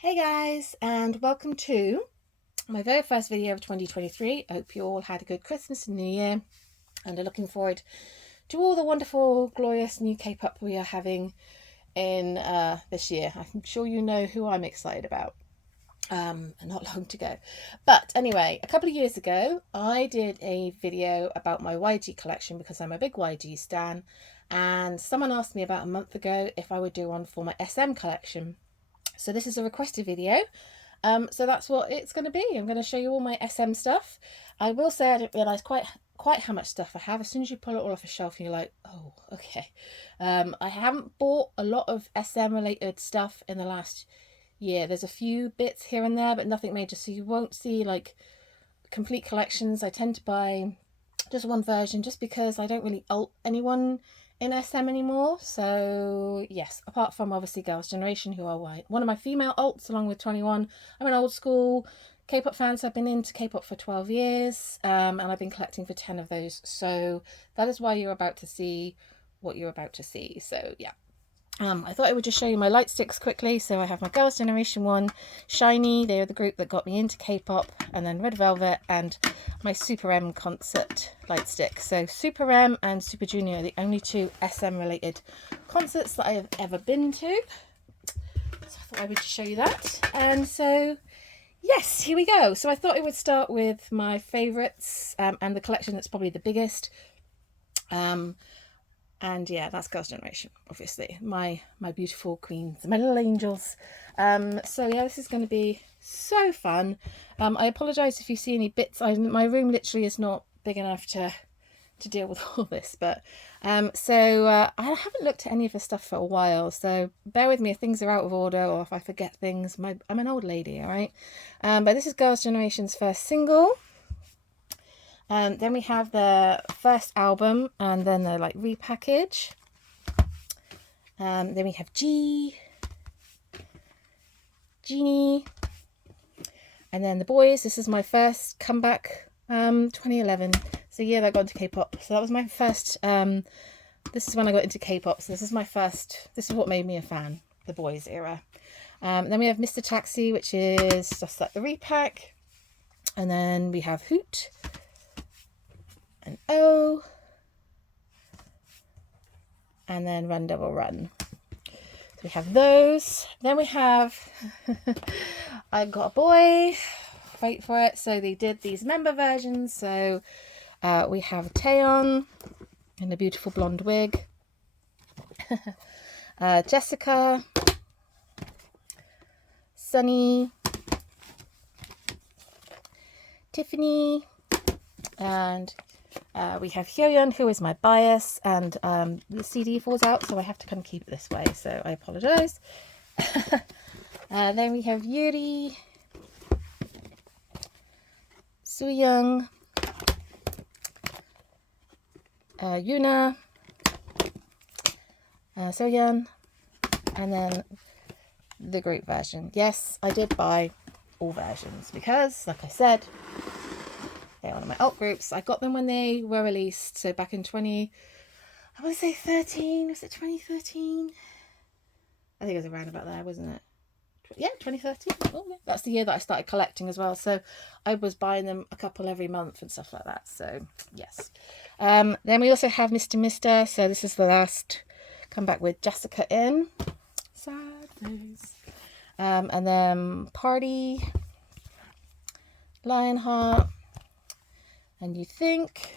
Hey guys, and welcome to my very first video of 2023. I hope you all had a good Christmas and New Year and are looking forward to all the wonderful, glorious new K-pop we are having in this year. I'm sure you know who I'm excited about. And not long to go. But anyway, a couple of years ago, I did a video about my YG collection because I'm a big YG stan, and someone asked me about a month ago if I would do one for my SM collection. So this is a requested video. So that's what it's going to be. I'm going to show you all my SM stuff. I will say I didn't realise quite how much stuff I have. As soon as you pull it all off a shelf, you're like, oh, okay. I haven't bought a lot of SM related stuff in the last year. There's a few bits here and there, but nothing major. So you won't see like complete collections. I tend to buy just one version just because I don't really alt anyone in SM anymore. So yes, apart from obviously Girls' Generation, who are one of my female alts along with 21. I'm an old school K-pop fan, so I've been into K-pop for 12 years, and I've been collecting for 10 of those. So that is why you're about to see what you're about to see. So yeah. I thought I would just show you my light sticks quickly. So I have my Girls' Generation one, SHINee, they're the group that got me into K-pop, and then Red Velvet, and my Super M concert light stick. So Super M and Super Junior are the only two SM related concerts that I have ever been to. So I thought I would just show you that. And so yes, here we go. So I thought I would start with my favourites, and the collection that's probably the biggest. And yeah, that's Girls' Generation, obviously. My beautiful queens, my little angels. So yeah, this is going to be so fun. I apologise if you see any bits. My room literally is not big enough to deal with all this. But I haven't looked at any of the stuff for a while. So bear with me if things are out of order or if I forget things. I'm an old lady, all right? But this is Girls' Generation's first single. Then we have the first album, and then the like repackage. Then we have Genie, and then the boys. This is my first comeback, 2011. So yeah, I got into K-pop. So that was my first. This is when I got into K-pop. So this is my first. This is what made me a fan. The boys era. Then we have Mr. Taxi, which is just like the repack, and then we have Hoot. And O, and then Run Devil Run. So we have those. Then we have I Got a Boy, wait for it. So they did these member versions. So we have Taeyeon in a beautiful blonde wig, Jessica, Sunny, Tiffany, and we have Hyoyeon, who is my bias, and the CD falls out, so I have to kind of keep it this way, so I apologise. Then we have Yuri, Sooyoung, Yuna, Soyeon, and then the group version. Yes, I did buy all versions because, like I said, they're one of my alt groups. I got them when they were released. So back in 13. Was it 2013? I think it was around about there, wasn't it? Yeah, 2013. Oh, yeah. That's the year that I started collecting as well. So I was buying them a couple every month and stuff like that. So yes. Then we also have Mr. So this is the last comeback with Jessica in. Sad face. And then Party, Lionheart, and You Think,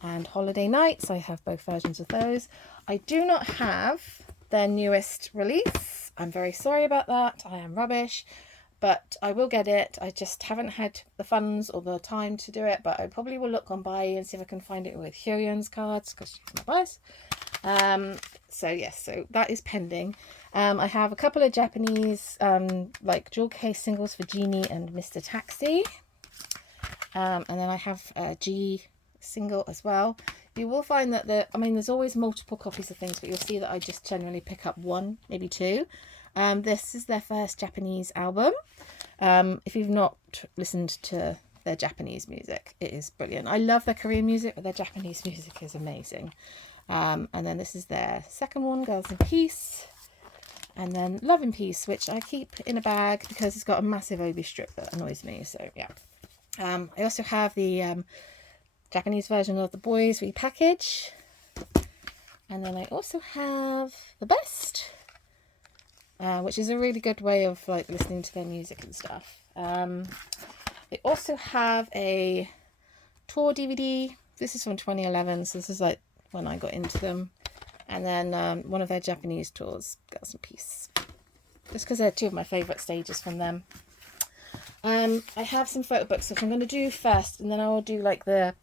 and Holiday Nights. I have both versions of those. I do not have their newest release. I'm very sorry about that. I am rubbish, but I will get it. I just haven't had the funds or the time to do it, but I probably will look on Buy and see if I can find it with Hyoyeon's cards, because she's my bias. So yes, so that is pending. I have a couple of Japanese like jewel case singles for Genie and Mr. Taxi. And then I have a G single as well. You will find that there's always multiple copies of things, but you'll see that I just generally pick up one, maybe two. This is their first Japanese album. If you've not listened to their Japanese music, it is brilliant. I love their Korean music, but their Japanese music is amazing. And then this is their second one, Girls in Peace. And then Love and Peace, which I keep in a bag because it's got a massive obi strip that annoys me. So yeah. I also have the Japanese version of the Boys repackage. And then I also have The Best, which is a really good way of like listening to their music and stuff. They also have a tour DVD. This is from 2011, so this is like when I got into them. And then one of their Japanese tours, Girls and Peace. Just because they're two of my favourite stages from them. I have some photo books, which I'm going to do first, and then I will do like the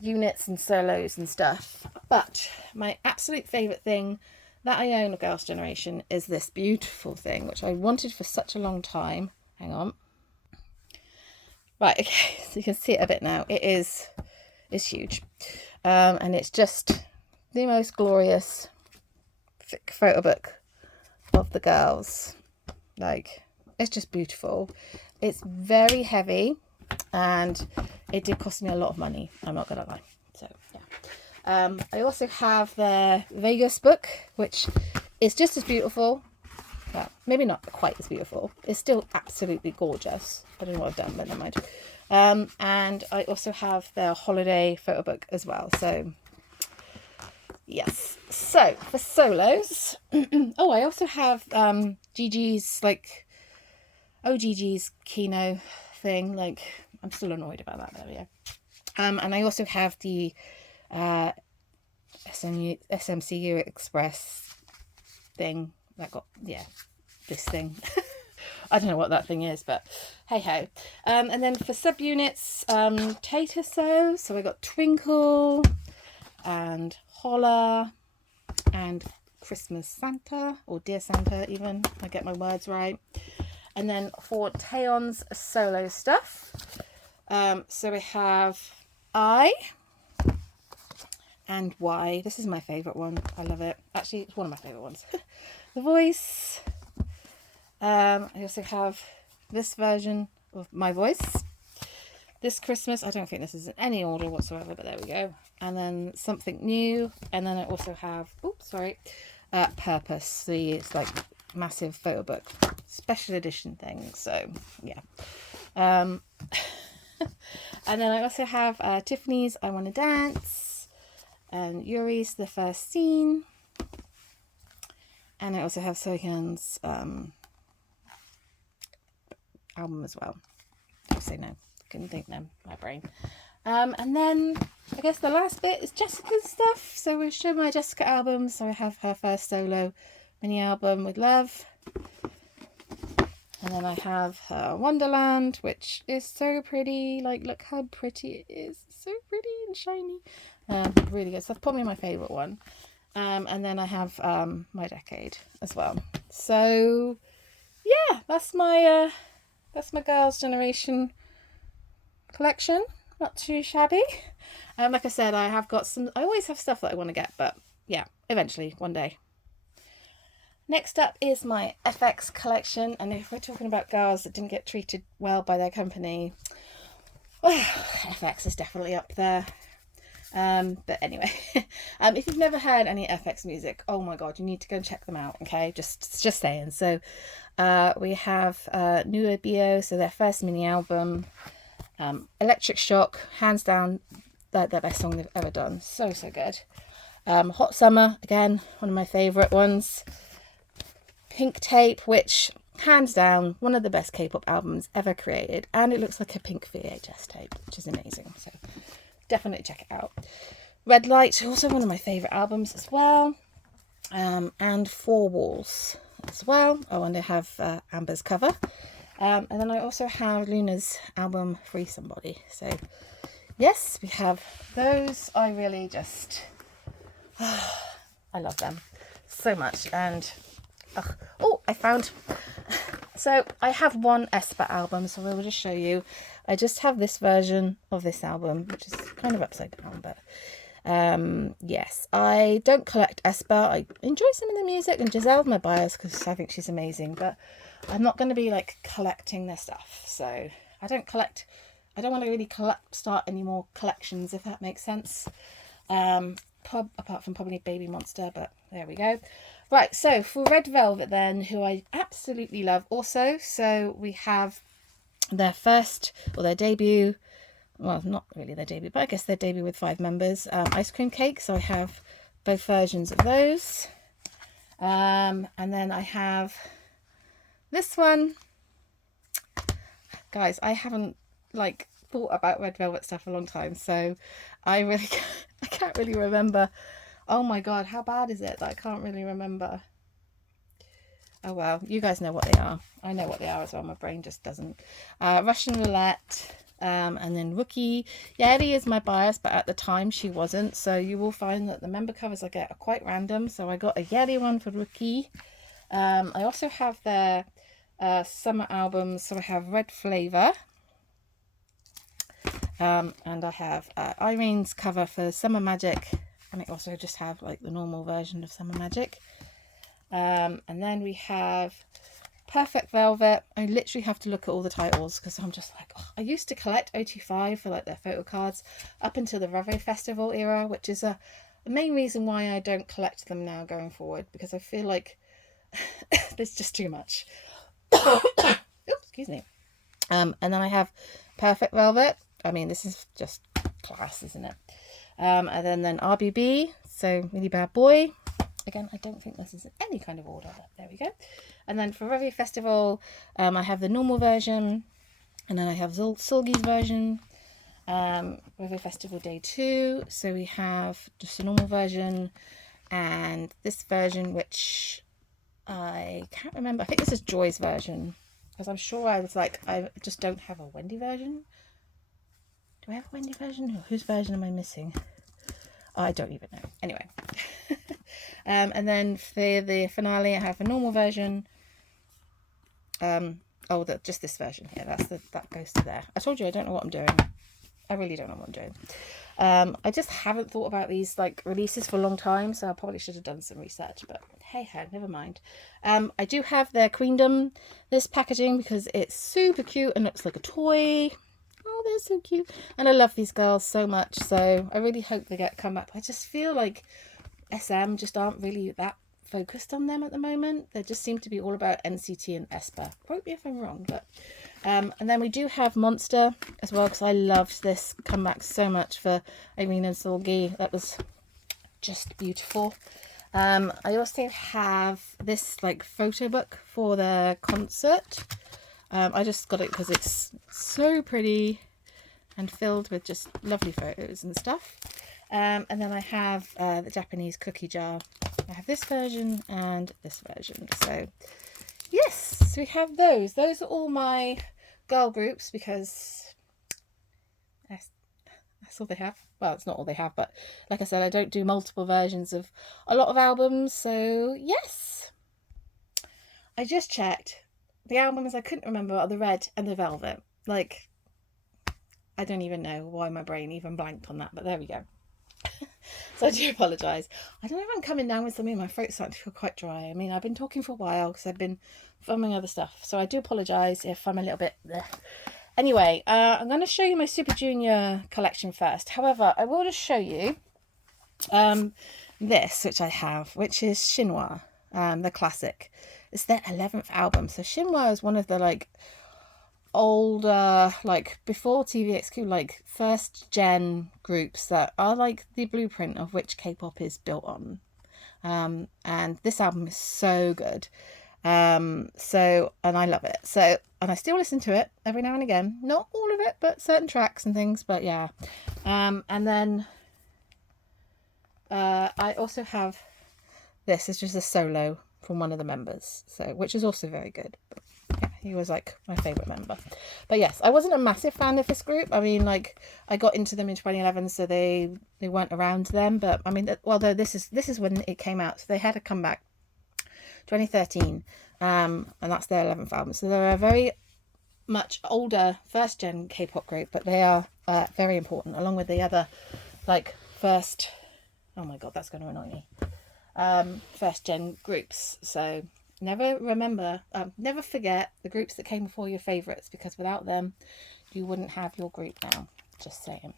units and solos and stuff. But my absolute favourite thing that I own of Girls' Generation is this beautiful thing, which I wanted for such a long time. Hang on. Right, okay, so you can see it a bit now. It's huge. And it's just the most glorious thick photo book of the girls. Like, it's just beautiful. It's very heavy, and it did cost me a lot of money, I'm not gonna lie. So yeah. I also have their Vegas book, which is just as beautiful. Well, maybe not quite as beautiful. It's still absolutely gorgeous. I don't know what I've done, but never mind. And I also have their holiday photo book as well. So, yes. So, for solos. Oh, I also have Gigi's, like, Gigi's Kino thing. Like, I'm still annoyed about that, though, yeah. And I also have the SMCU Express thing. That got, yeah, this thing. I don't know what that thing is, but hey ho. And then for subunits, Tater so I got Twinkle and Holla and Christmas Santa, or Dear Santa even, I get my words right. And then for Taeyeon's solo stuff, so we have I and Y. This is my favourite one. I love it. Actually, it's one of my favourite ones. The Voice. I also have this version of My Voice. This Christmas, I don't think this is in any order whatsoever, but there we go. And then Something New. And then I also have, Purpose. It's like massive photo book. Special edition thing. So, yeah. And then I also have Tiffany's I Wanna Dance. And Yuri's The First Scene. And I also have Sohyun's album as well. I say no, couldn't think no, my brain. And then I guess the last bit is Jessica's stuff. So we'll show my Jessica album. So I have her first solo mini album with Love. And then I have her Wonderland, which is so pretty. Like, look how pretty it is. So pretty and shiny. Really good. So that's probably my favourite one. And then I have My Decade as well. So yeah, that's my Girls' Generation collection. Not too shabby. Like I said, I always have stuff that I want to get, but yeah, eventually, one day. Next up is my FX collection, and if we're talking about girls that didn't get treated well by their company, well, FX is definitely up there. But anyway, if you've never heard any FX music, oh my god, you need to go and check them out, okay? Just saying. So we have Nuo Bio, so their first mini album, Electric Shock, hands down the best song they've ever done. So good. Hot Summer, again, one of my favourite ones. Pink Tape, which hands down one of the best K-pop albums ever created, and it looks like a pink VHS tape, which is amazing. So definitely check it out. Red Light, also one of my favourite albums as well. And Four Walls as well. Oh, and I have Amber's cover. And then I also have Luna's album Free Somebody. So yes, we have those. I really just I love them so much. And I found, so I have one aespa album, so I will just show you. I just have this version of this album, which is kind of upside down, but yes, I don't collect aespa. I enjoy some of the music, and Giselle's my bias because I think she's amazing, but I'm not going to be like collecting their stuff. So I don't want to really start any more collections, if that makes sense. Apart from probably Baby Monster, but there we go. Right, so for Red Velvet then, who I absolutely love also. So we have their first, or their debut, well, not really their debut, but I guess their debut with 5 members, ice cream cake. So I have both versions of those. And then I have this one. Guys, I haven't like thought about Red Velvet stuff a long time, so I can't really remember. Oh my god, how bad is it that I can't really remember? Oh well, you guys know what they are. I know what they are as well. My brain just doesn't. Russian Roulette, and then Rookie. Yeri is my bias, but at the time she wasn't. So you will find that the member covers I get are quite random. So I got a Yeri one for Rookie. I also have their summer albums. So I have Red Flavor. And I have Irene's cover for Summer Magic. And I also just have like the normal version of Summer Magic. And then we have Perfect Velvet. I literally have to look at all the titles because I'm just like, oh, I used to collect 025 for like their photo cards up until the Reve Festival era, which is the main reason why I don't collect them now going forward, because I feel like there's just too much. Oops, excuse me. And then I have Perfect Velvet. I mean, this is just class, isn't it? And then RBB, so Really Bad Boy. Again, I don't think this is in any kind of order, but there we go. And then for Revy Festival, I have the normal version, and then I have Sulgi's version. Revy Festival Day 2, so we have just a normal version, and this version, which I can't remember. I think this is Joy's version, because I'm sure I was like, I just don't have a Wendy version. Do I have a Wendy version? Or whose version am I missing? I don't even know. Anyway. And then for the finale, I have a normal version. Just this version here. That goes to there. I told you I don't know what I'm doing. I really don't know what I'm doing. I just haven't thought about these like releases for a long time, so I probably should have done some research, but hey ho, never mind. I do have their Queendom, this packaging, because it's super cute and looks like a toy. Oh, they're so cute. And I love these girls so much, so I really hope they come back. I just feel like SM just aren't really that focused on them at the moment. They just seem to be all about NCT and aespa. Quote me if I'm wrong, but and then we do have Monster as well, because I loved this comeback so much for Irene and Solgi. That was just beautiful. I also have this like photo book for the concert. I just got it because it's so pretty and filled with just lovely photos and stuff. And then I have the Japanese cookie jar. I have this version and this version. So yes, we have those. Those are all my girl groups, because that's all they have. Well, it's not all they have, but like I said, I don't do multiple versions of a lot of albums. So yes, I just checked. The albums I couldn't remember are the Red and the Velvet. Like, I don't even know why my brain even blanked on that, but there we go. So I do apologise. I don't know if I'm coming down with something. My throat's starting to feel quite dry. I mean, I've been talking for a while because I've been filming other stuff. So I do apologise if I'm a little bit... bleh. Anyway, I'm going to show you my Super Junior collection first. However, I will just show you this, which I have, which is SHINHWA, the classic. It's their 11th album. So SHINHWA is one of the like older, like before TVXQ, like first gen groups that are like the blueprint of which K-pop is built on. And this album is so good. And I love it. So, and I still listen to it every now and again. Not all of it, but certain tracks and things, but yeah. And then I also have this. It's just a solo from one of the members, so which is also very good. But yeah, he was like my favorite member. But yes, I wasn't a massive fan of this group. I mean, like I got into them in 2011, so they weren't around then. But I mean, well, though this is when it came out, so they had a comeback 2013, and that's their 11th album. So they're a very much older first gen K-pop group, but they are very important, along with the other like first. Oh my god, that's going to annoy me. First gen groups. So never forget the groups that came before your favorites, because without them you wouldn't have your group now. Just saying.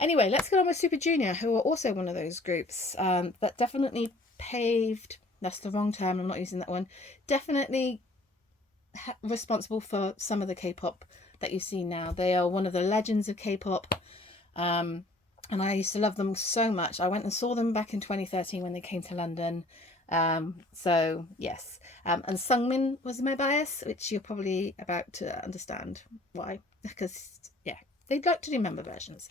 Anyway, let's get on with Super Junior, who are also one of those groups that definitely paved That's the wrong term. I'm not using that one. Definitely responsible for some of the K-pop that you see now. They are one of the legends of K-pop. And I used to love them so much. I went and saw them back in 2013 when they came to London. So yes. And Sungmin was my bias, which you're probably about to understand why. Because yeah, they'd like to do member versions.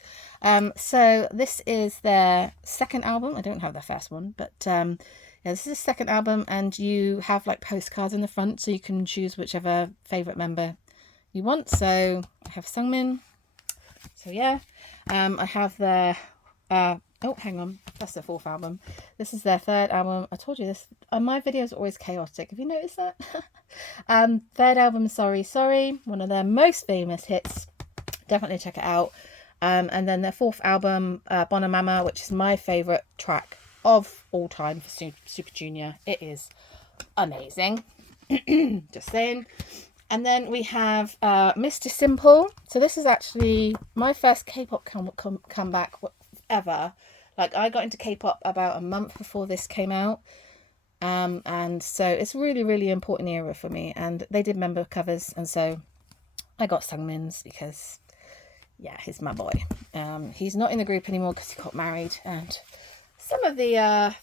So this is their second album. I don't have their first one, but yeah, this is the second album, and you have like postcards in the front, so you can choose whichever favorite member you want. So I have Sungmin. So yeah, I have their oh, hang on, that's their fourth album. This is their third album. I told you this. My videos are always chaotic. Have you noticed that? Third album, Sorry, one of their most famous hits. Definitely check it out. And then their fourth album, Bonamama, which is my favorite track of all time for Super Junior. It is amazing. Just saying. And then we have Mr. Simple. So this is actually my first K-pop comeback ever. Like, I got into K-pop about a month before this came out. And so it's really, really important era for me. And they did member covers. And so I got Sungmin's because, yeah, he's my boy. He's not in the group anymore because he got married. And some of the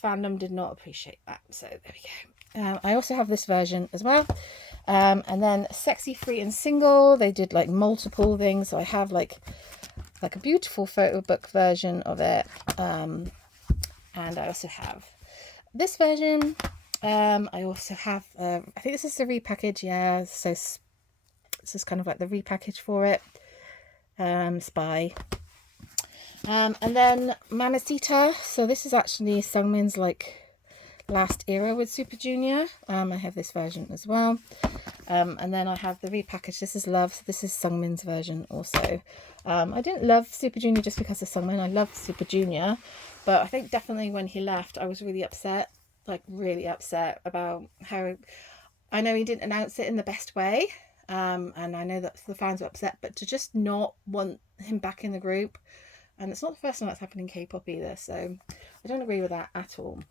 fandom did not appreciate that. So there we go. I also have this version as well. And then Sexy Free and Single. They did like multiple things. So I have like a beautiful photo book version of it. And I also have this version. I also have, I think this is the repackage. Yeah. So this is kind of like the repackage for it. Spy. And then Mamacita. So this is actually Sungmin's like last era with Super Junior. I have this version as well. And then I have the repackage. This is Love. So this is Sungmin's version also. I didn't love Super Junior just because of Sungmin. I loved Super Junior. But I think definitely when he left, I was really upset. Like really upset about how... I know he didn't announce it in the best way. And I know that the fans were upset. But to just not want him back in the group... And it's not the first time that's happened in K-pop either. So I don't agree with that at all.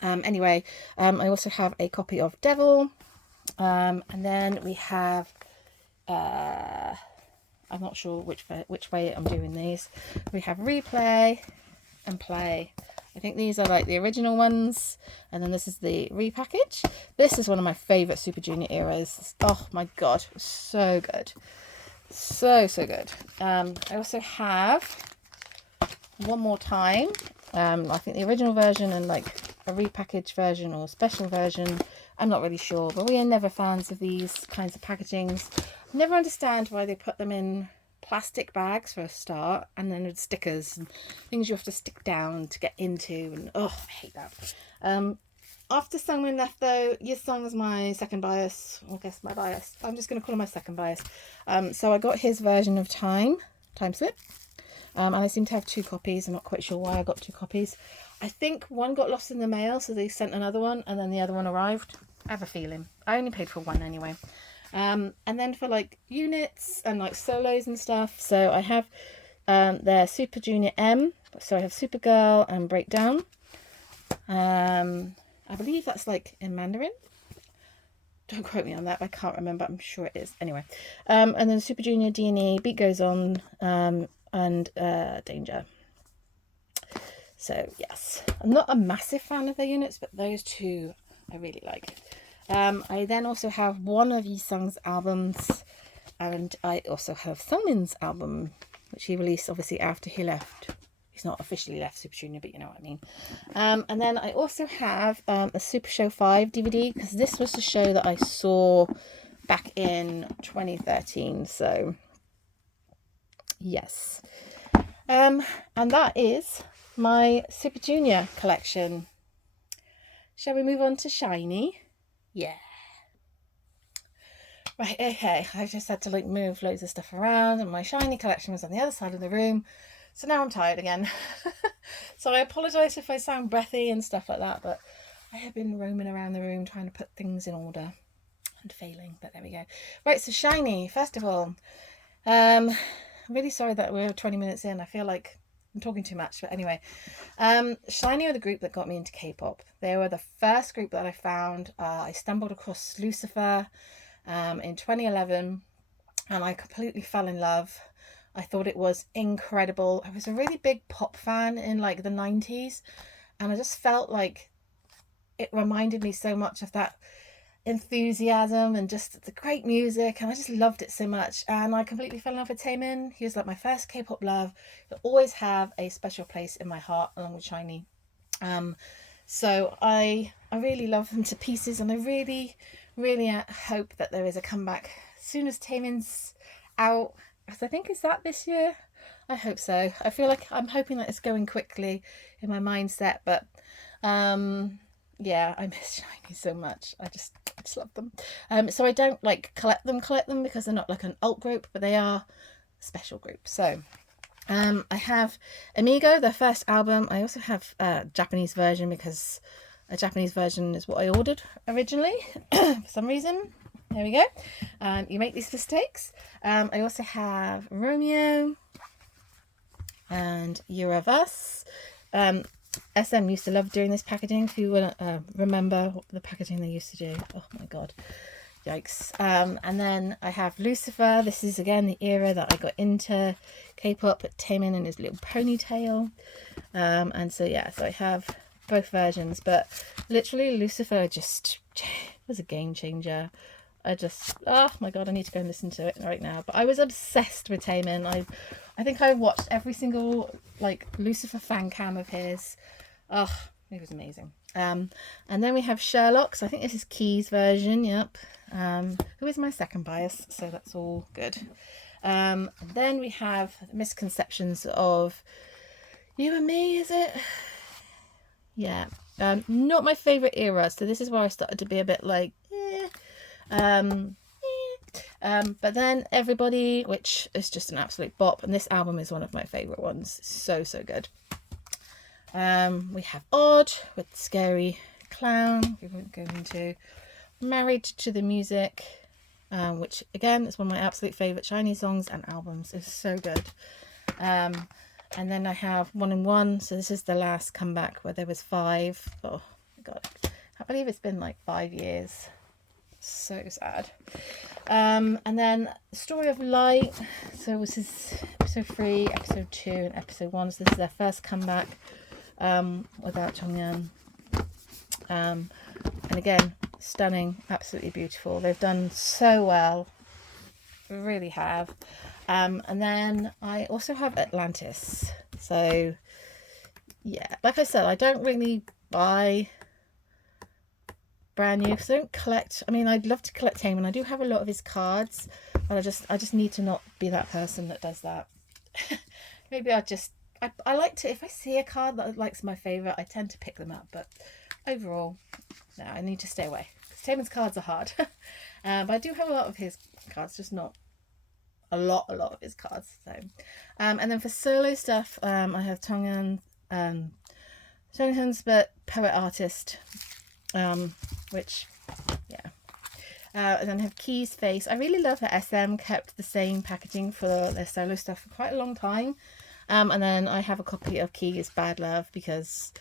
Anyway, I also have a copy of Devil. And then we have, I'm not sure which way I'm doing these. We have Replay and Play. I think these are like the original ones. And then this is the repackage. This is one of my favourite Super Junior eras. Oh my God, so good. So good. I also have One More Time. I think the original version and like a repackaged version or special version. I'm not really sure, but we are never fans of these kinds of packagings. I never understand why they put them in plastic bags for a start, and then with stickers and things you have to stick down to get into, and oh, I hate that. After Sungmin left though, Yesung is my second bias. I guess my bias. I'm just going to call him my second bias. So I got his version of Time Slip. And I seem to have two copies. I'm not quite sure why I got two copies. I think one got lost in the mail, so they sent another one, and then the other one arrived. I have a feeling. I only paid for one anyway. And then for like units and like solos and stuff, so I have their Super Junior M. So I have Supergirl and Breakdown. I believe that's like in Mandarin. Don't quote me on that. I can't remember. I'm sure it is. Anyway, and then Super Junior D&E, Beat Goes On, and Danger. So yes, I'm not a massive fan of their units, but those two I really like. I then also have one of Yesung's albums, and I also have Sungmin's album, which he released obviously after he left. He's not officially left Super Junior, but you know what I mean. And then I also have a Super Show 5 DVD, because this was the show that I saw back in 2013. So yes. And that is my Super Junior collection. Shall we move on to SHINee? Yeah. Right, okay. I just had to like move loads of stuff around, and my SHINee collection was on the other side of the room. So now I'm tired again. So I apologise if I sound breathy and stuff like that, but I have been roaming around the room trying to put things in order and failing, but there we go. Right, so SHINee, first of all, I'm really sorry that we're 20 minutes in. I feel like I'm talking too much, but anyway. SHINee are the group that got me into K-pop. They were the first group that I found. I stumbled across Lucifer in 2011, and I completely fell in love. I thought it was incredible. I was a really big pop fan in like the 90s, and I just felt like it reminded me so much of that enthusiasm and just the great music, and I just loved it so much. And I completely fell in love with Taemin. He was like my first K-pop love. He'll always have a special place in my heart, along with SHINee. So I really love them to pieces, and I really hope that there is a comeback as soon as Taemin's out. I think, is that this year? I hope so. I feel like I'm hoping that it's going quickly in my mindset, but yeah, I miss SHINee so much. I just love them. So I don't like collect them because they're not like an alt group, but they are a special group. So I have Amigo, their first album. I also have a Japanese version because a Japanese version is what I ordered originally for some reason. There we go. You make these mistakes. I also have Romeo and Year of Us. SM used to love doing this packaging. If you want to remember the packaging they used to do. Oh my god. Yikes. And then I have Lucifer. This is again the era that I got into K-pop, at Taemin and his little ponytail. And so yeah, so I have both versions, but literally Lucifer just was a game changer. Oh my god, I need to go and listen to it right now. But I was obsessed with Taemin. I think I watched every single like Lucifer fan cam of his. Oh, it was amazing. And then we have Sherlock. So I think this is Key's version. Yep. Who is my second bias, so that's all good. Then we have Misconceptions of You and Me, is it? Yeah. Not my favorite era. So this is where I started to be a bit like, but then Everybody, which is just an absolute bop, and this album is one of my favorite ones. So good. We have Odd with Scary Clown. We won't go into Married to the Music, which again is one of my absolute favorite SHINee songs and albums. It's so good. And then I have One and One. So this is the last comeback where there was 5. Oh my god, I believe it's been like 5 years. So sad. And then Story of Light. So this is episode 3, episode 2, and episode 1. So this is their first comeback without Jonghyun. And again, stunning, absolutely beautiful. They've done so well, really have. And then I also have Atlantis. So yeah, like I said, I don't really buy brand new because I don't collect. I mean, I'd love to collect Taemin. I do have a lot of his cards, but I just need to not be that person that does that. Maybe I like to, if I see a card that likes my favorite, I tend to pick them up, but overall no, I need to stay away because Taemin's cards are hard. But I do have a lot of his cards, just not a lot of his cards. So and then for solo stuff, I have Jonghyun, but Poet Artist, which yeah. And then I have Key's Face. I really love that SM kept the same packaging for their solo stuff for quite a long time. And then I have a copy of Key's Bad Love because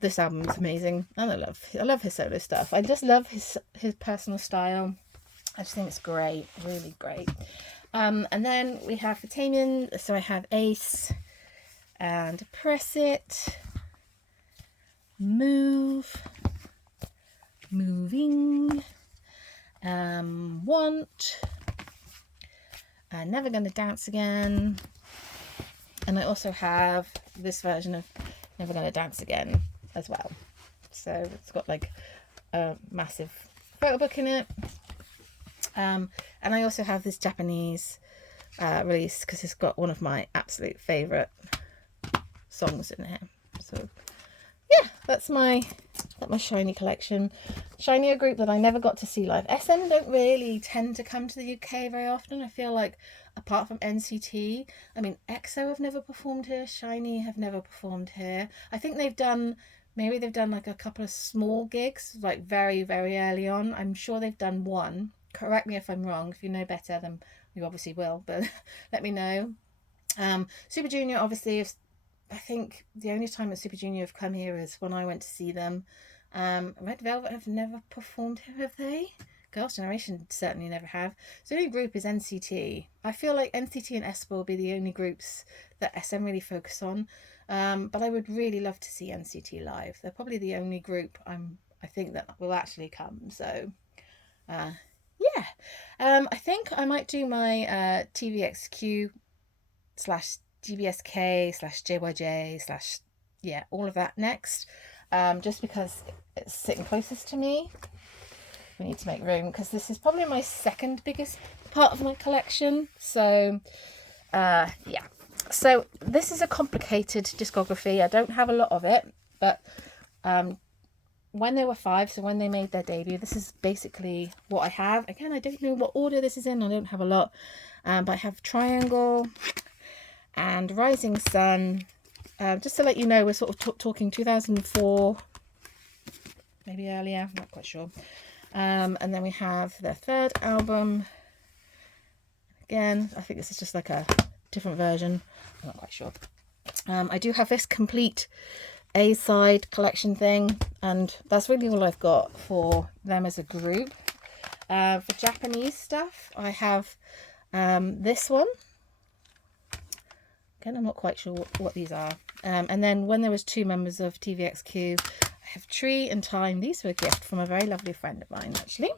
this album is amazing, and I love his solo stuff. I just love his personal style. I just think it's great, really great. And then we have for Taemin, so I have Ace and Press It, Move, Moving, Want, Never Gonna Dance Again, and I also have this version of Never Gonna Dance Again as well. So it's got like a massive photo book in it. And I also have this Japanese release because it's got one of my absolute favourite songs in here. So yeah, that's my SHINee collection. SHINee, a group that I never got to see live. SM don't really tend to come to the UK very often. I feel like apart from NCT, I mean EXO have never performed here, SHINee have never performed here. I think they've done like a couple of small gigs like very early on. I'm sure they've done one. Correct me if I'm wrong. If you know better, then you obviously will, but let me know. Super Junior obviously have I think the only time that Super Junior have come here is when I went to see them. Red Velvet have never performed here, have they? Girls' Generation certainly never have. So the only group is NCT. I feel like NCT and aespa will be the only groups that SM really focus on. But I would really love to see NCT live. They're probably the only group I think that will actually come. So yeah. I think I might do my TVXQ slash GBSK slash JYJ slash yeah, all of that next. Just because it's sitting closest to me. We need to make room because this is probably my second biggest part of my collection. So yeah. So this is a complicated discography. I don't have a lot of it, but when they were 5, so when they made their debut, this is basically what I have. Again, I don't know what order this is in. I don't have a lot, but I have Triangle and Rising Sun. Just to let you know, we're sort of talking 2004, maybe earlier, I'm not quite sure. And then we have their third album. Again, I think this is just like a different version. I'm not quite sure. I do have this complete A-side collection thing, and that's really all I've got for them as a group. For Japanese stuff, I have this one. Again, I'm not quite sure what these are. And then when there was 2 members of TVXQ, I have Tree and Time. These were a gift from a very lovely friend of mine, actually.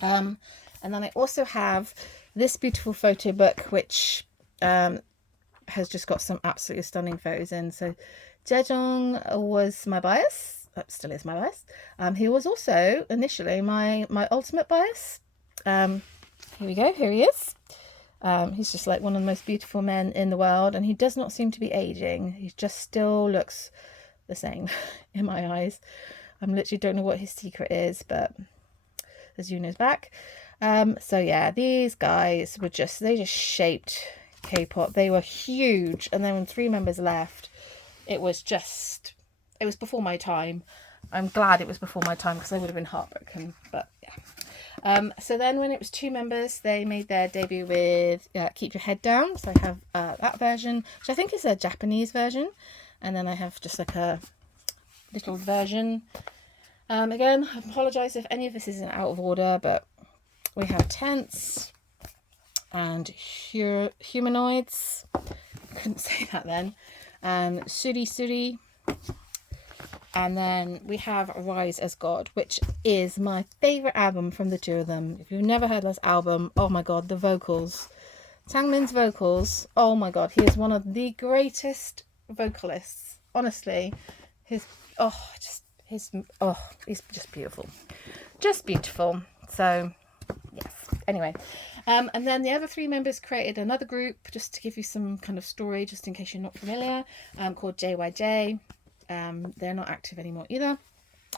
And then I also have this beautiful photo book, which has just got some absolutely stunning photos in. So Jaejoong was my bias. Still is my bias. He was also initially my ultimate bias. Here we go. Here he is. He's just like one of the most beautiful men in the world, and he does not seem to be aging. He just still looks the same in my eyes. I literally don't know what his secret is, but there's Yuno's back. So yeah, these guys were they just shaped K-pop. They were huge, and then when 3 members left, it was before my time. I'm glad it was before my time because I would have been heartbroken, but yeah. So then when it was 2 members, they made their debut with Keep Your Head Down. So I have that version, which I think is a Japanese version. And then I have just like a little version. Again, I apologise if any of this isn't out of order, but we have Tense and Humanoids. Couldn't say that then. Suri Suri. And then we have Rise as God, which is my favourite album from the 2 of them. If you've never heard this album, oh my god, the vocals. Tangmin's vocals, oh my god, he is one of the greatest vocalists. Honestly, he's just beautiful. Just beautiful. So, yes. Anyway, and then the other 3 members created another group, just to give you some kind of story, just in case you're not familiar, called JYJ. They're not active anymore either,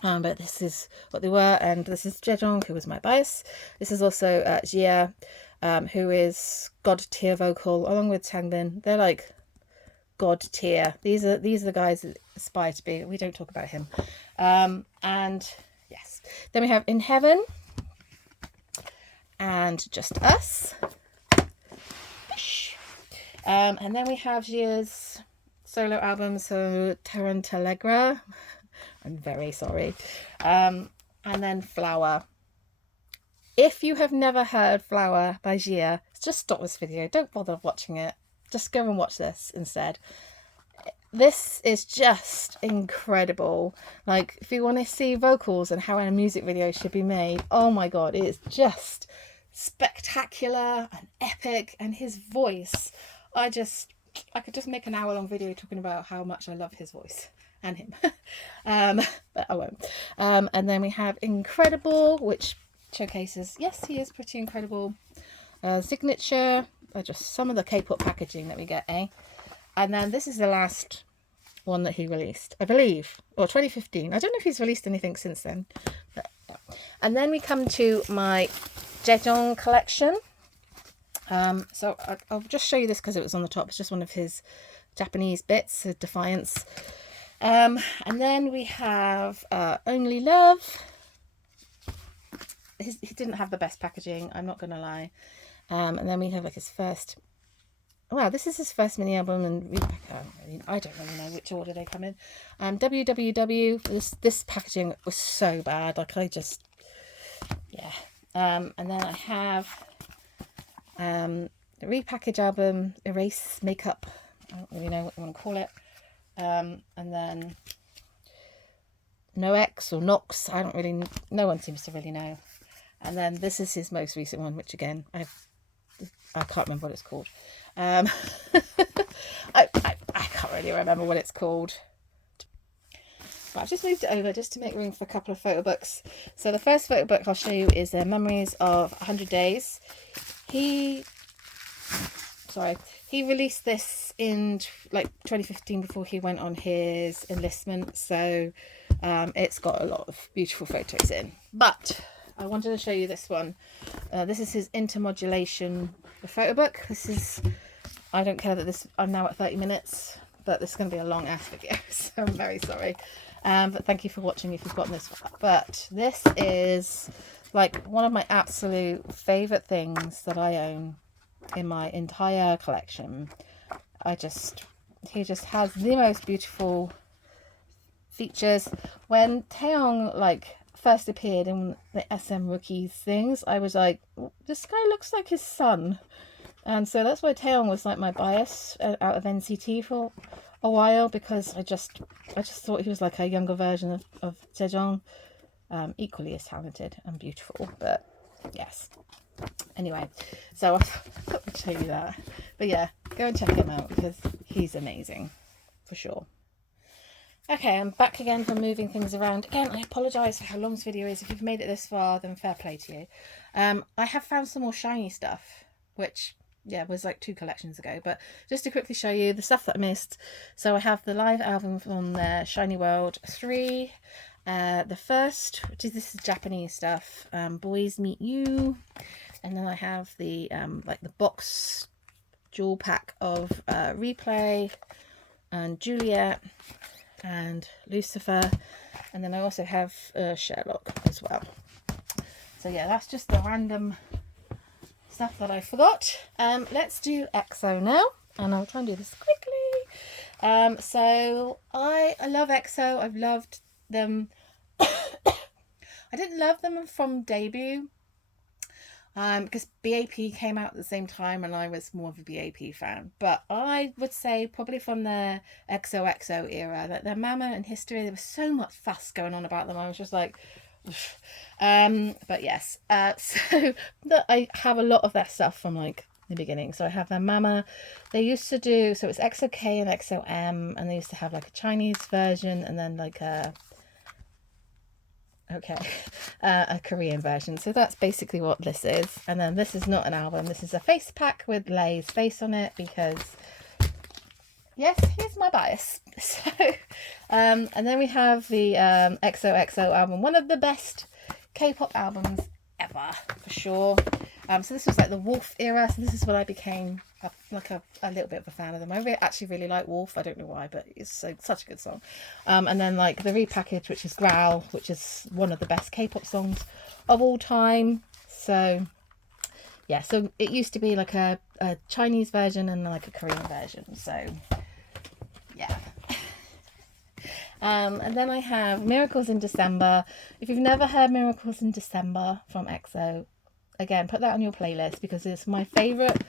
but this is what they were, and this is Jaejoong, who was my bias. This is also Jia, who is god tier vocal, along with Changbin. They're like god tier. These are the guys that aspire to be. We don't talk about him. And yes, then we have In Heaven and Just Us. And then we have Jia's solo album, so Tarantellegra. I'm very sorry. And then Flower. If you have never heard Flower by Jia, just stop this video. Don't bother watching it. Just go and watch this instead. This is just incredible. Like, if you want to see vocals and how a music video should be made, oh my god, it is just spectacular and epic. And his voice, I could just make an hour-long video talking about how much I love his voice and him. But I won't. And then we have Incredible, which showcases, yes, he is pretty incredible. Signature, just some of the K-pop packaging that we get, eh? And then this is the last one that he released, I believe, or 2015. I don't know if he's released anything since then. But, yeah. And then we come to my Jaejoong collection. So I'll just show you this because it was on the top. It's just one of his Japanese bits, Defiance. And then we have Only Love. He didn't have the best packaging, I'm not going to lie. And then we have like his first wow, this is his first mini album, and I don't really know which order they come in. WWW, this packaging was so bad, like yeah. And then I have the repackage album, Erase Makeup, I don't really know what you want to call it. And then NOX or Nox, I don't really, no one seems to really know. And then this is his most recent one, which again, I can't remember what it's called. I can't really remember what it's called. But I've just moved it over just to make room for a couple of photo books. So the first photo book I'll show you is their Memories of 100 Days. He released this in like 2015 before he went on his enlistment. So it's got a lot of beautiful photos in. But I wanted to show you this one. This is his Intermodulation photo book. This is, I don't care that I'm now at 30 minutes, but this is going to be a long ass video, so I'm very sorry. But thank you for watching if you've gotten this far. But this is like one of my absolute favourite things that I own in my entire collection. He just has the most beautiful features. When Taeyong like first appeared in the SM Rookies things, I was like, this guy looks like his son. And so that's why Taeyong was like my bias out of NCT for a while, because I just thought he was like a younger version of Jaejoong, equally as talented and beautiful. But yes, anyway, so I thought I'd show you that. But yeah, go and check him out because he's amazing for sure. Okay, I'm back again from moving things around. Again, I apologise for how long this video is. If you've made it this far, then fair play to you. I have found some more SHINee stuff, which, yeah, was like 2 collections ago. But just to quickly show you the stuff that I missed. So I have the live album from their SHINee World 3. The first, this is Japanese stuff, Boys Meet You. And then I have the like the box jewel pack of Replay and Juliet and Lucifer, and then I also have Sherlock as well. So yeah, that's just the random stuff that I forgot. Let's do EXO now, and I'll try and do this quickly. So I love EXO. I've loved them. I didn't love them from debut, because BAP came out at the same time and I was more of a BAP fan. But I would say probably from their XOXO era, that their Mama and History, there was so much fuss going on about them. I was just like, but yes, so I have a lot of that stuff from like the beginning. So I have their Mama. They used to do, so it's XOK and XOM, and they used to have like a Chinese version and then like a Korean version. So that's basically what this is. And then this is not an album, this is a face pack with Lay's face on it, because yes, here's my bias. So and then we have the XOXO album, one of the best K-pop albums ever for sure. So this was like the Wolf era, so this is when I became a little bit of a fan of them. I actually really like Wolf. I don't know why, but it's such a good song. And then like the repackage, which is Growl, which is one of the best K-pop songs of all time. So yeah, so it used to be like a Chinese version and like a Korean version. So yeah. And then I have Miracles in December. If you've never heard Miracles in December from EXO, again, put that on your playlist, because it's my favourite.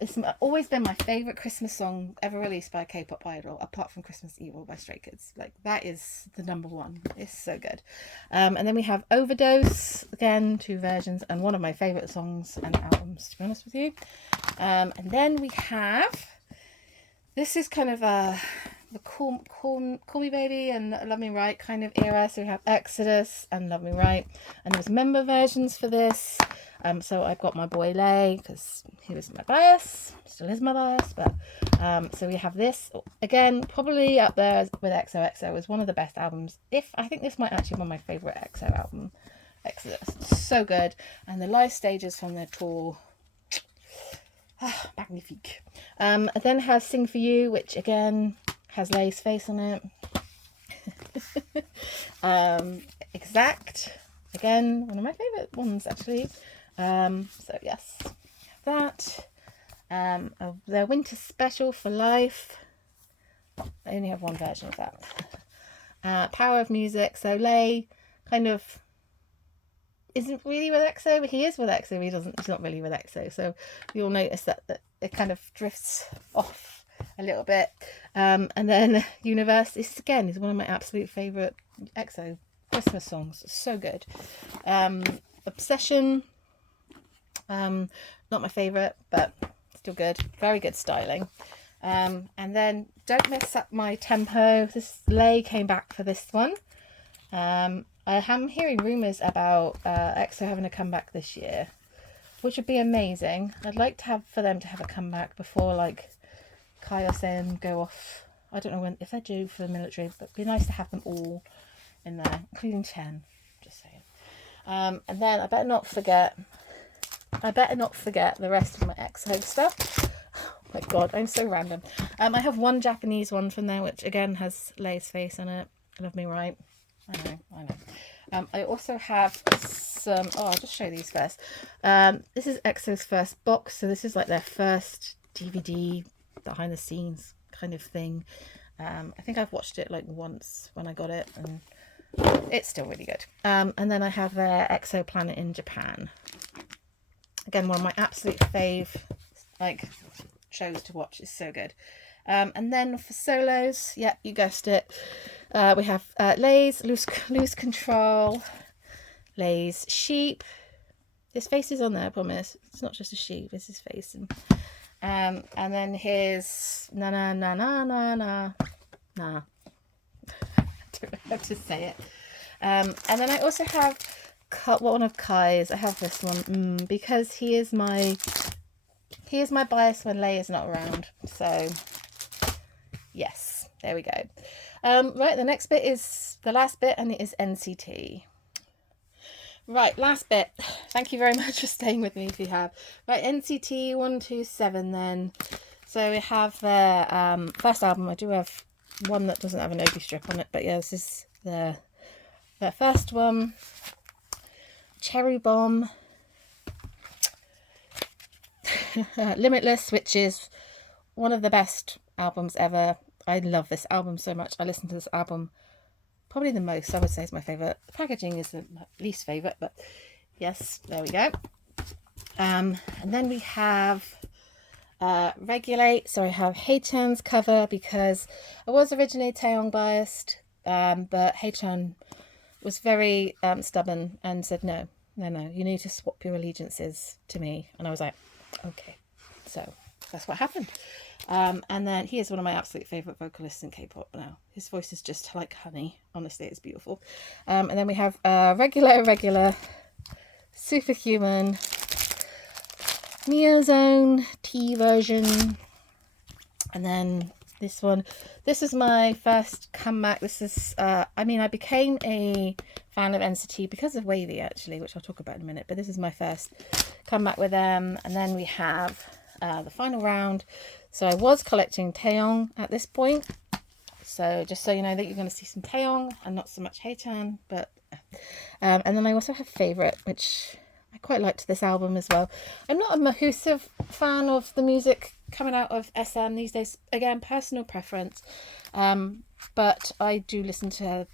It's always been my favourite Christmas song ever released by a K-pop idol, apart from Christmas Evil by Stray Kids. Like, that is the #1. It's so good. And then we have Overdose, again, 2 versions, and one of my favourite songs and albums, to be honest with you. And then we have, this is kind of the Call Me Baby and Love Me Right kind of era. So we have Exodus and Love Me Right, and there's member versions for this. So I've got my boy Lay, because he was my bias, still is my bias. But so we have this again, probably up there with XOXO as one of the best albums. I think this might actually be my favorite EXO album, Exodus. So good. And the live stages from their tour, magnifique. And then has Sing For You, which again has Lay's face on it. Exact, again, one of my favorite ones actually. So yes, that. of their winter special for life. I only have one version of that. Power of Music. So Lay kind of isn't really with EXO, but he is with EXO. He's not really with EXO. So you'll notice that it kind of drifts off a little bit. And then Universe, this again is one of my absolute favourite EXO Christmas songs. So good. Obsession, not my favourite, but still good. Very good styling. And then Don't Mess Up My Tempo. This Lay came back for this one. I am hearing rumours about EXO having a comeback this year, which would be amazing. I'd like for them to have a comeback before like Kai or Sen go off. I don't know if they're due for the military, but it'd be nice to have them all in there, including Chen. Just saying. And then I better not forget the rest of my EXO stuff. Oh my god, I'm so random. I have one Japanese one from there, which again has Lay's face on it. Love me right. I know. I also have some. Oh, I'll just show these first. This is EXO's first box, so this is like their first DVD behind the scenes kind of thing. I think I've watched it like once when I got it, and it's still really good. And then I have their EXO Planet in Japan. Again, one of my absolute fave like shows to watch. It's so good. And then for solos, yeah, you guessed it. We have Lay's Lose Control, Lay's Sheep. His face is on there, I promise. It's not just a sheep, it's his face. And then his Na Na Na Na Na Na Na. I don't know how to say it. And then I also have one of Kai's. I have this one because he is my bias when Lay is not around. So yes, there we go. Right, the next bit is the last bit, and it is NCT. Right, last bit. Thank you very much for staying with me if you have. Right, NCT 127 then. So we have their first album. I do have one that doesn't have an Obi strip on it, but yeah, this is their first one. Cherry Bomb. Limitless, which is one of the best albums ever. I love this album so much. I listen to this album probably the most. I would say it's my favourite. The packaging is the least favourite, but yes, there we go. And then we have Regulate. So I have Haechan's cover because I was originally Taeyong biased, but Haechan was very stubborn and said, no, you need to swap your allegiances to me. And I was like, okay. So that's what happened. And then he is one of my absolute favourite vocalists in K-pop now. His voice is just like honey. Honestly, it's beautiful. And then we have Regular, Superhuman, Neozone, T version. And then this one. This is my first comeback. This is, I became a fan of NCT because of WayV actually, which I'll talk about in a minute. But this is my first comeback with them. And then we have the final round. So I was collecting Taeyong at this point. So just so you know that you're going to see some Taeyong and not so much Haechan. But and then I also have Favourite, which I quite liked this album as well. I'm not a massive fan of the music coming out of SM these days. Again, personal preference. But I do listen to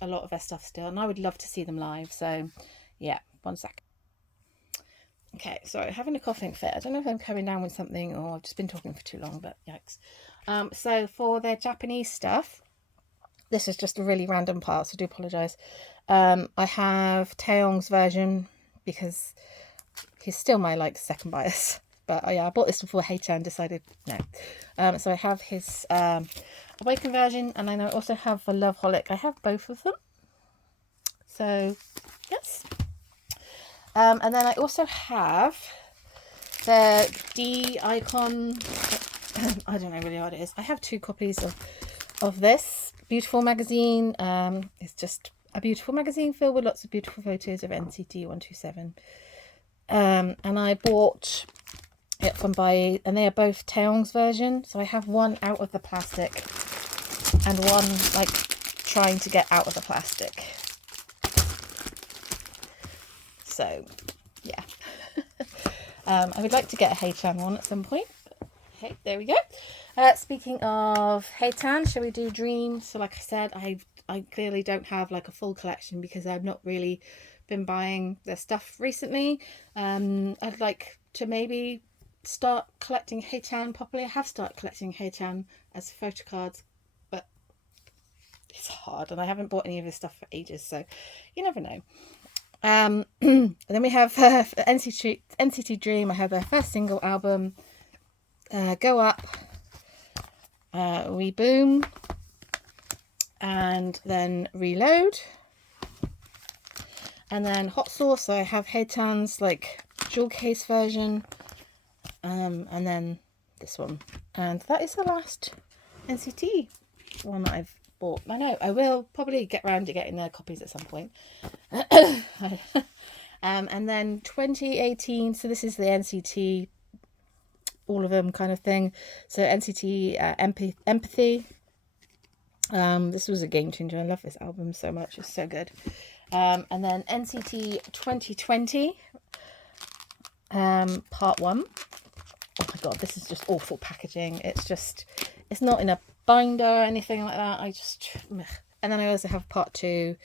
a lot of their stuff still, and I would love to see them live. So yeah, 1 second. Okay, sorry, having a coughing fit. I don't know if I'm coming down with something or I've just been talking for too long, but yikes. So for their Japanese stuff, this is just a really random part, so I do apologise. I have Taeyong's version because he's still my second bias. But yeah, I bought this before Haechan decided no. So I have his Awaken version, and then I also have the Love Holic. I have both of them. So yes. And then I also have the D Icon. I don't know really what it is. I have 2 copies of this beautiful magazine. It's just a beautiful magazine filled with lots of beautiful photos of NCT 127. And I bought it from Bai, and they are both Taeyong's version. So I have one out of the plastic and one trying to get out of the plastic. So yeah. I would like to get a Haechan one at some point. Okay, there we go. Speaking of Haechan, shall we do Dreams? So like I said, I clearly don't have like a full collection because I've not really been buying their stuff recently. I'd like to maybe start collecting Haechan properly. I have started collecting Haechan as photo cards, but it's hard and I haven't bought any of his stuff for ages, so you never know. And then we have NCT Dream. I have their first single album, Go Up, We Boom, and then Reload. And then Hot Sauce, I have Haechan's like jewel case version, and then this one. And that is the last NCT one that I've bought. I know, I will probably get around to getting their copies at some point. And then 2018, so this is the NCT, all of them kind of thing. So NCT Empathy. This was a game changer. I love this album so much. It's so good. And then NCT 2020, part 1. Oh my god, this is just awful packaging. It's not in a binder or anything like that. And then I also have part 2,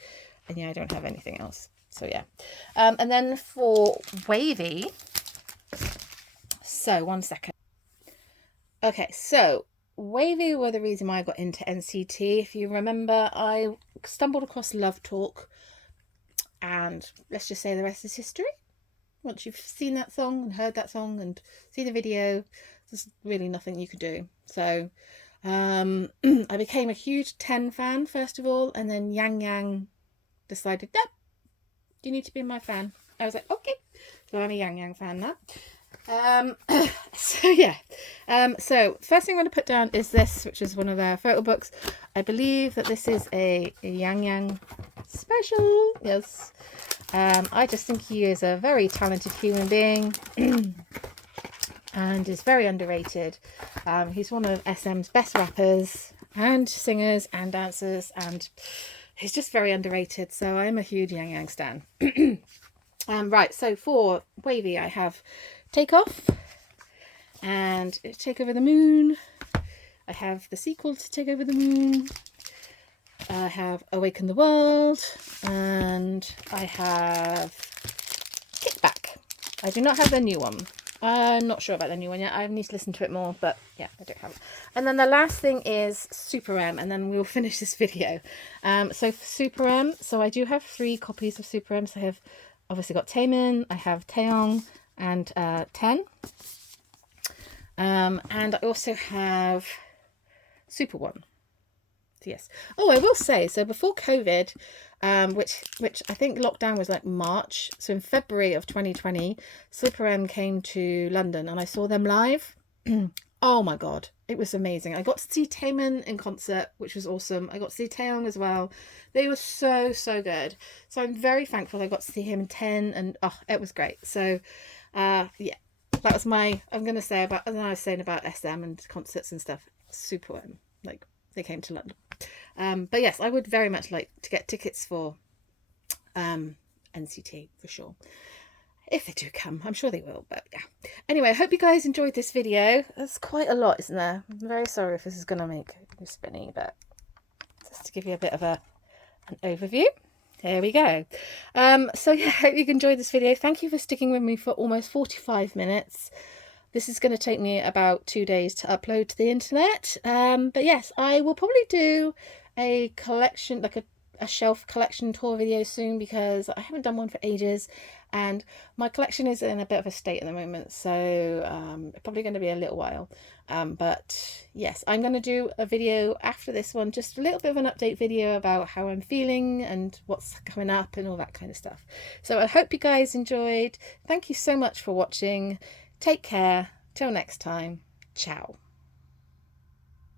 and yeah, I don't have anything else. So yeah. And then for WayV, so 1 second. Okay, so WayV were the reason why I got into NCT. If you remember, I stumbled across Love Talk, and let's just say the rest is history. Once you've seen that song and heard that song and seen the video, there's really nothing you can do. So I became a huge 10 fan first of all, and then Yang Yang decided, nope, you need to be my fan. I was like, okay, so I'm a Yang Yang fan now. So yeah, so first thing I'm going to put down is this, which is one of their photo books. I believe that this is a Yang Yang special. Yes. I just think he is a very talented human being and is very underrated. He's one of SM's best rappers and singers and dancers, and he's just very underrated. So I'm a huge Yang Yang stan. Right, so for WayV I have Take Off and Take Over the Moon. I have the sequel to Take Over the Moon. I have Awaken the World, and I have Kickback. I do not have the new one. I'm not sure about the new one yet. I need to listen to it more, but yeah, I don't have it. And then the last thing is Super M, and then we'll finish this video. So for Super M, so I do have 3 copies of Super M. So I have obviously got Taemin, I have Taeyong, and 10. And I also have Super One. Yes. Oh, I will say, so before COVID, which I think lockdown was like March, so in February of 2020, Super M came to London and I saw them live. Oh my god, it was amazing. I got to see Taemin in concert, which was awesome. I got to see Taeyong as well. They were so good. So I'm very thankful I got to see him in 10, and oh, it was great. So yeah, that was my, I'm gonna say about, as I was saying about SM and concerts and stuff, Super M, like they came to London. But yes, I would very much like to get tickets for NCT for sure. If they do come, I'm sure they will, but yeah. Anyway, I hope you guys enjoyed this video. There's quite a lot, isn't there? I'm very sorry if this is going to make you spinny, but just to give you a bit of an overview. There we go. So yeah, I hope you enjoyed this video. Thank you for sticking with me for almost 45 minutes. This is going to take me about 2 days to upload to the internet. But yes, I will probably do a collection, like a shelf collection tour video soon, because I haven't done one for ages and my collection is in a bit of a state at the moment, so probably going to be a little while. But yes, I'm going to do a video after this one, just a little bit of an update video about how I'm feeling and what's coming up and all that kind of stuff. So I hope you guys enjoyed. Thank you so much for watching. Take care. Till next time. Ciao.